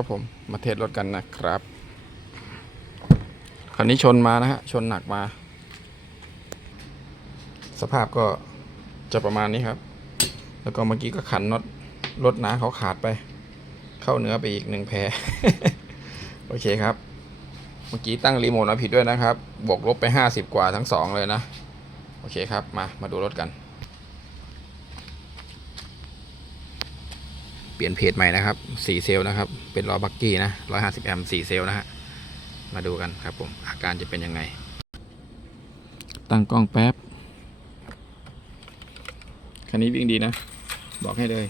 ครับผมมาเทสรถกันนะครับคันนี้ชนมานะฮะชนหนักมา สภาพก็จะประมาณนี้ครับ แล้วก็เมื่อกี้ก็ขันน็อตรถน้าเขาขาดไป เข้าเนื้อไปอีกหนึ่งแพรโอเคครับ เมื่อกี้ตั้งรีโมทมาผิดด้วยนะครับ บวกลบไปห้าสิบกว่าทั้งสองเลยนะ โอเคครับมามาดูรถกัน เปลี่ยนเพจใหม่นะครับ4เซลนะครับ เป็นล้อบักกี้นะ150แอมป์4เซลล์นะฮะ มาดูกันครับผมอาการจะเป็นยังไง ตั้งกล้องแป๊บ คันนี้วิ่งดีนะ บอกให้เลย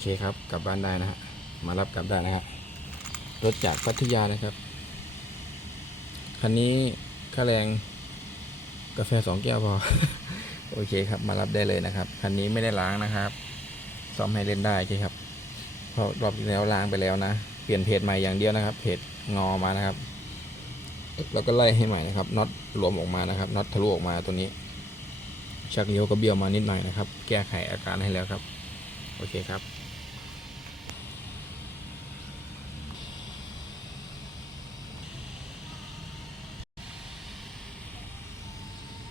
เคครับกลับบ้านได้นะฮะมารับกลับได้นะครับรถจากพัทยานะครับคันนี้ค่าแรงกาแฟสองแก้วพอ โอเคครับมารับได้เลยนะครับคันนี้ไม่ได้ล้างนะครับซ่อมให้เล่นได้โอเคครับเพราะรอบที่แล้วล้างไปแล้วนะ เปลี่ยนเพจใหม่อย่างเดียวนะครับเพจงอมานะครับ แล้วก็ไล่ให้ใหม่นะครับน็อตหลวมออกมานะครับน็อตทะลุออกมาตัวนี้ ชักเลี้ยวก็เบี้ยวมานิดหน่อยนะครับ แก้ไขอาการให้แล้วครับ โอเคครับ